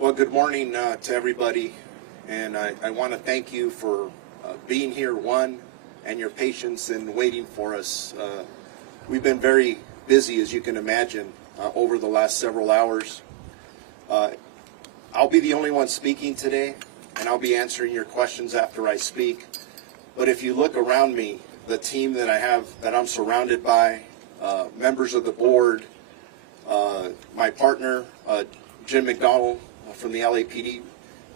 Well, good morning to everybody, and I want to thank you for being here, and your patience in waiting for us. We've been very busy, as you can imagine, over the last several hours. I'll be the only one speaking today, and I'll be answering your questions after I speak. But if you look around me, the team that I have, that I'm surrounded by, members of the board, my partner, Jim McDonald from the LAPD,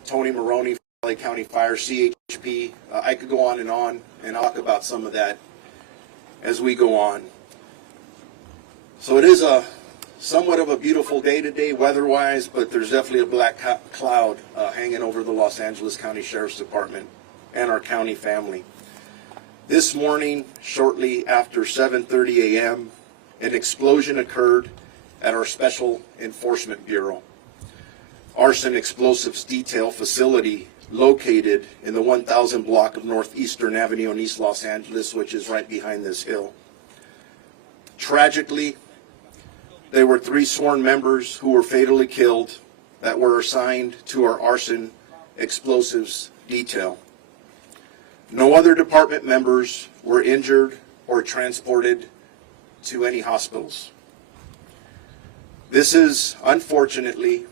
Tony Maroney from LA County Fire, CHP, I could go on and talk about some of that as we go on. So it is somewhat of a beautiful day today weather-wise, but there's definitely a black cloud hanging over the Los Angeles County Sheriff's Department and our county family. This morning, shortly after 7:30 a.m., an explosion occurred at our Special Enforcement Bureau, arson explosives detail facility located in the 1000 block of Northeastern Avenue in East Los Angeles, which is right behind this hill. Tragically, there were 3 sworn members who were fatally killed that were assigned to our arson explosives detail. No other department members were injured or transported to any hospitals. This is, unfortunately,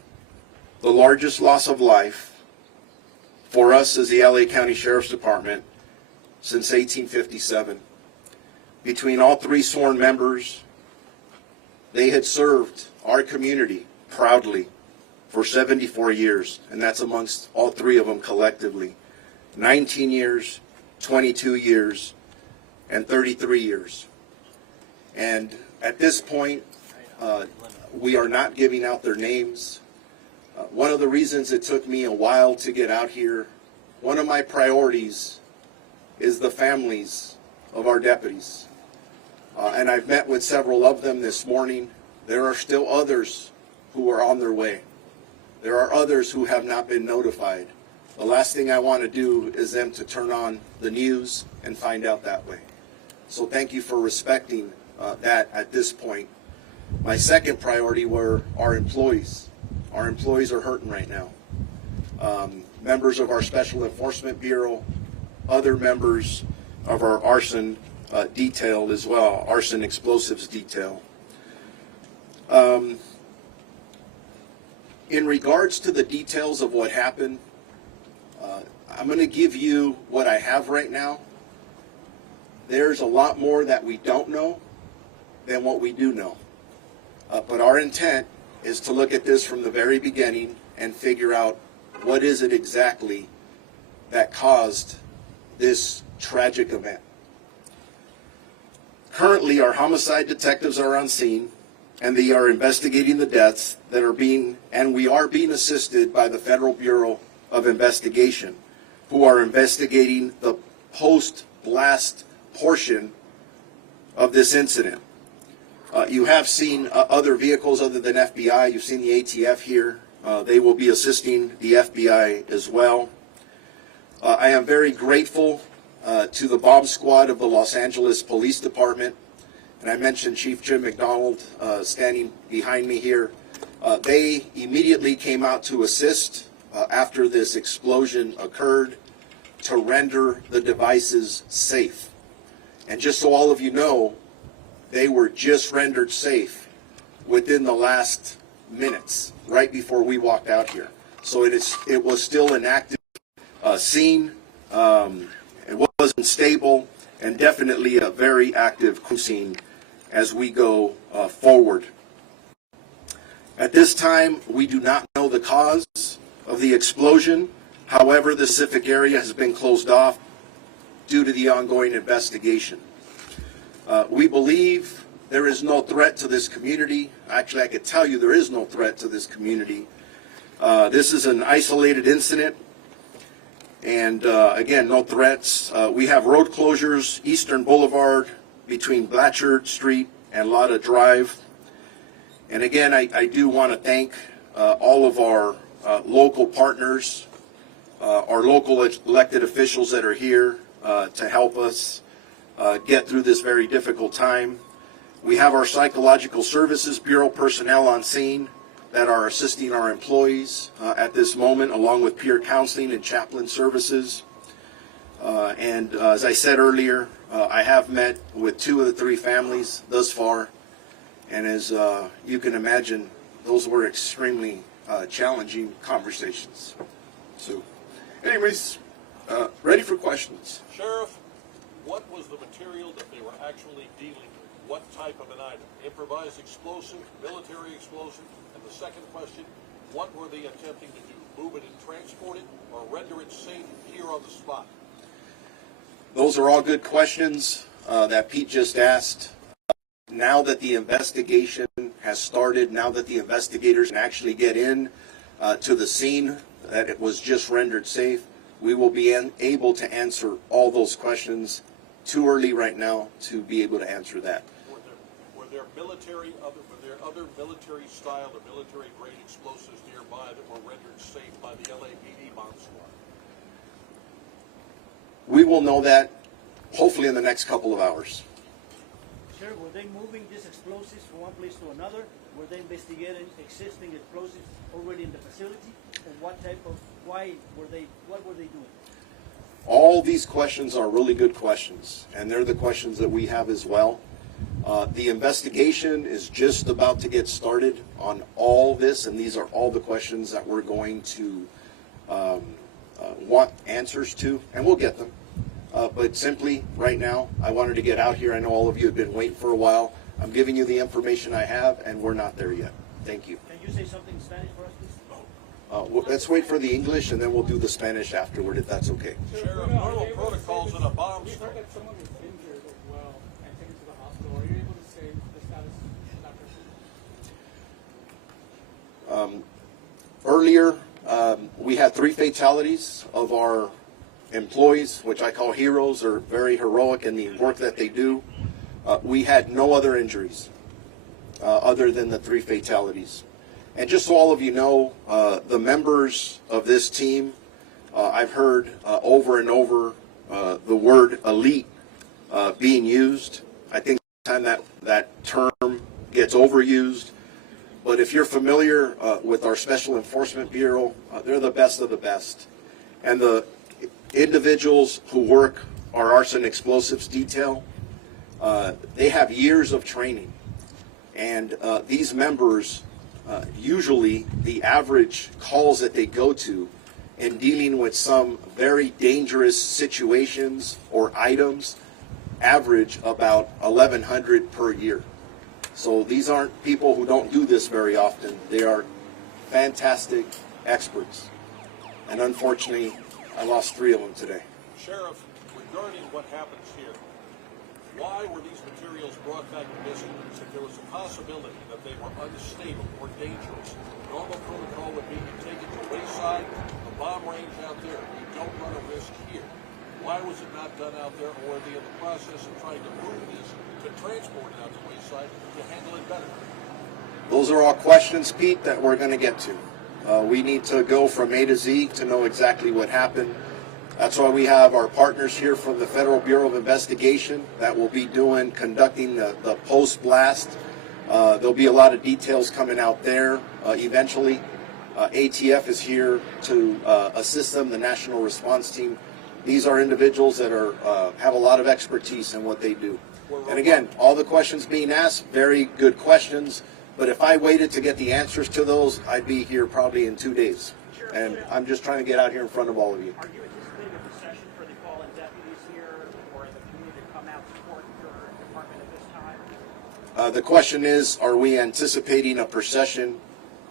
the largest loss of life for us as the LA County Sheriff's Department since 1857. Between all 3 sworn members, they had served our community proudly for 74 years, and that's amongst all 3 of them collectively. 19 years, 22 years, and 33 years. And at this point, we are not giving out their names. One of the reasons it took me a while to get out here, one of my priorities is the families of our deputies. And I've met with several of them this morning. There are still others who are on their way. There are others who have not been notified. The last thing I want to do is them to turn on the news and find out that way. So thank you for respecting that at this point. My second priority were our employees. Our employees are hurting right now. Members of our Special Enforcement Bureau, other members of our arson detail as well, arson explosives detail. In regards to the details of what happened, I'm going to give you what I have right now. There's a lot more that we don't know than what we do know. But our intent is to look at this from the very beginning and figure out what is it exactly that caused this tragic event. Currently, our homicide detectives are on scene, and they are investigating the deaths that are we are being assisted by the Federal Bureau of Investigation, who are investigating the post-blast portion of this incident. You have seen other vehicles other than FBI. You've seen the ATF here. They will be assisting the FBI as well. I am very grateful to the bomb squad of the Los Angeles Police Department, and I mentioned Chief Jim McDonald standing behind me here. They immediately came out to assist after this explosion occurred to render the devices safe. And just so all of you know, they were just rendered safe within the last minutes, right before we walked out here. So it was still an active scene. It wasn't stable, and definitely a very active scene as we go forward. At this time, we do not know the cause of the explosion. However, the Pacific area has been closed off due to the ongoing investigation. We believe there is no threat to this community. Actually, I could tell you there is no threat to this community. This is an isolated incident, and again, no threats. We have road closures, Eastern Boulevard between Blatchard Street and Lotta Drive. And again, I do want to thank all of our local partners, our local elected officials that are here to help us get through this very difficult time. We have our Psychological Services Bureau personnel on scene that are assisting our employees at this moment, along with peer counseling and chaplain services. And as I said earlier, I have met with 2 of the 3 families thus far, and as you can imagine, those were extremely challenging conversations. So, anyways, ready for questions. Sheriff, what was the material that they were actually dealing with? What type of an item? Improvised explosive, military explosive? And the second question, what were they attempting to do? Move it and transport it, or render it safe here on the spot? Those are all good questions that Pete just asked. Now that the investigation has started, now that the investigators can actually get in to the scene that it was just rendered safe, we will be able to answer all those questions. Too early right now to be able to answer that. Were there other military style or military grade explosives nearby that were rendered safe by the LAPD bomb squad? We will know that hopefully in the next couple of hours. Sir, were they moving these explosives from one place to another? Were they investigating existing explosives already in the facility? And what were they doing? All these questions are really good questions, and they're the questions that we have as well. The investigation is just about to get started on all this, and these are all the questions that we're going to want answers to, and we'll get them. But simply, right now, I wanted to get out here. I know all of you have been waiting for a while. I'm giving you the information I have, and we're not there yet. Thank you. Can you say something in Spanish for us, please? Let's wait for the English, and then we'll do the Spanish afterward, if that's okay. Sheriff, normal protocols in a bomb We squad. heard that someone was injured as well and taken to the hospital. Are you able to say the status of that person? Earlier, we had 3 fatalities of our employees, which I call heroes, or very heroic in the work that they do. We had no other injuries other than the 3 fatalities. And just so all of you know, the members of this team, I've heard over and over the word elite being used. I think sometimes that term gets overused. But if you're familiar with our Special Enforcement Bureau, they're the best of the best. And the individuals who work our arson explosives detail, they have years of training. And these members, usually the average calls that they go to in dealing with some very dangerous situations or items average about 1,100 per year. So these aren't people who don't do this very often. They are fantastic experts. And unfortunately, I lost 3 of them today. Sheriff, regarding what happens here, why were these materials brought back to Michigan if there was a possibility that they were unstable or dangerous? Normal protocol would be you take it to wayside, the bomb range out there. You don't run a risk here. Why was it not done out there, or were they in the process of trying to move this to transport it out to wayside to handle it better? Those are all questions, Pete, that we're going to get to. We need to go from A to Z to know exactly what happened. That's why we have our partners here from the Federal Bureau of Investigation that will be conducting the post-blast. There'll be a lot of details coming out there eventually. ATF is here to assist them, the National Response Team. These are individuals that have a lot of expertise in what they do. And again, all the questions being asked, very good questions. But if I waited to get the answers to those, I'd be here probably in 2 days. And I'm just trying to get out here in front of all of you. Are you anticipating a procession for the fallen deputies here or in the community to come out to support your department at this time? The question is, are we anticipating a procession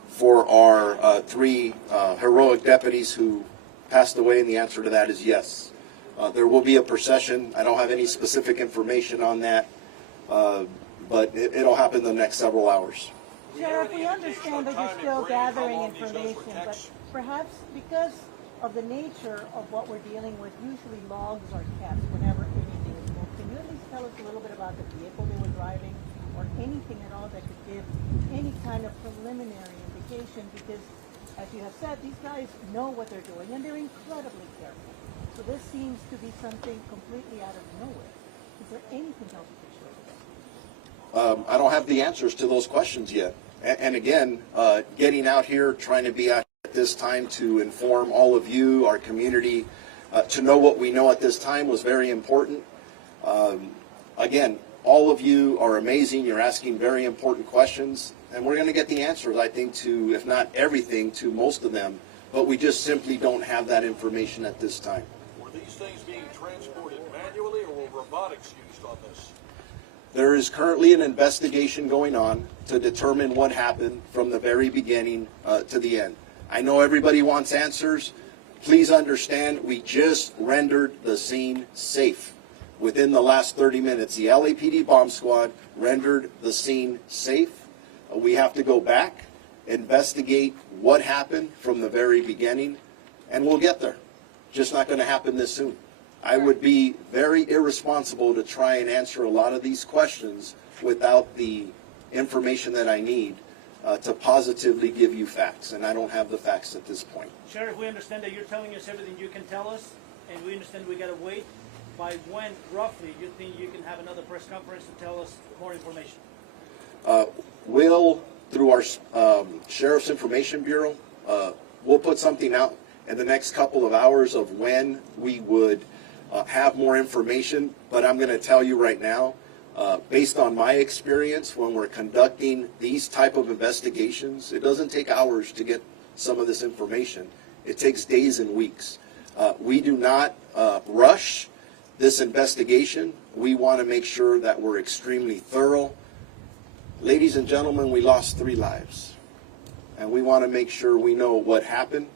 for our 3 heroic deputies who passed away? And the answer to that is yes. There will be a procession. I don't have any specific information on that, but it'll happen in the next several hours. Sheriff, we understand that you're still gathering information, but perhaps because of the nature of what we're dealing with, usually logs are kept whenever anything is moved. Can you at least tell us a little bit about the vehicle they were driving, or anything at all that could give any kind of preliminary indication? Because, as you have said, these guys know what they're doing, and they're incredibly careful. So this seems to be something completely out of nowhere. Is there anything else you can share with us? I don't have the answers to those questions yet. And again, getting out here, trying to be out at this time to inform all of you, our community, to know what we know at this time was very important. Again, all of you are amazing. You're asking very important questions, and we're going to get the answers, I think, to, if not everything, to most of them. But we just simply don't have that information at this time. Were these things being transported manually, or were robotics used on this? There is currently an investigation going on to determine what happened from the very beginning to the end. I know everybody wants answers. Please understand, we just rendered the scene safe. Within the last 30 minutes, the LAPD bomb squad rendered the scene safe. We have to go back, investigate what happened from the very beginning, and we'll get there. Just not going to happen this soon. I would be very irresponsible to try and answer a lot of these questions without the information that I need to positively give you facts, and I don't have the facts at this point. Sheriff, we understand that you're telling us everything you can tell us, and we understand we gotta wait. By when, roughly, you think you can have another press conference to tell us more information? We'll, through our Sheriff's Information Bureau, we'll put something out in the next couple of hours of when we would have more information. But I'm going to tell you right now, based on my experience, when we're conducting these type of investigations, it doesn't take hours to get some of this information. It takes days and weeks. We do not rush this investigation. We want to make sure that we're extremely thorough. Ladies and gentlemen, we lost 3 lives, and we want to make sure we know what happened.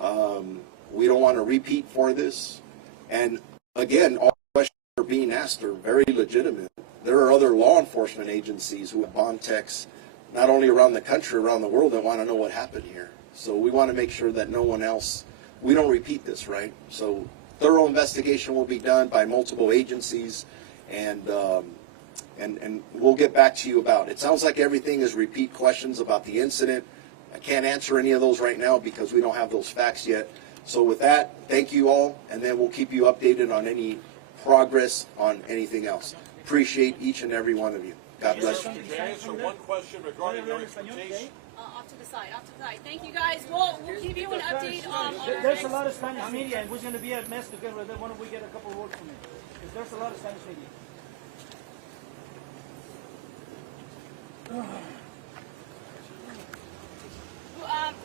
We don't want to repeat for this. And again, all questions are being asked are very legitimate. There are other law enforcement agencies who have bond techs, not only around the country, around the world, that want to know what happened here. So we want to make sure that no one else, we don't repeat this, right? So thorough investigation will be done by multiple agencies, and we'll get back to you about it. It sounds like everything is repeat questions about the incident. I can't answer any of those right now because we don't have those facts yet. So with that, thank you all, and then we'll keep you updated on any progress on anything else. Appreciate each and every one of you. God bless you. Could you answer one question regarding your expertise? Off to the side, off to the side. Thank you guys. We'll give you an update on our There's next... a lot of Spanish media, and we're going to be a mess together. Why don't we get a couple of words from you? Because there's a lot of Spanish media.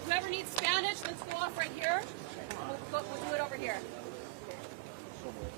Whoever needs Spanish, let's go off right here. We'll do it over here.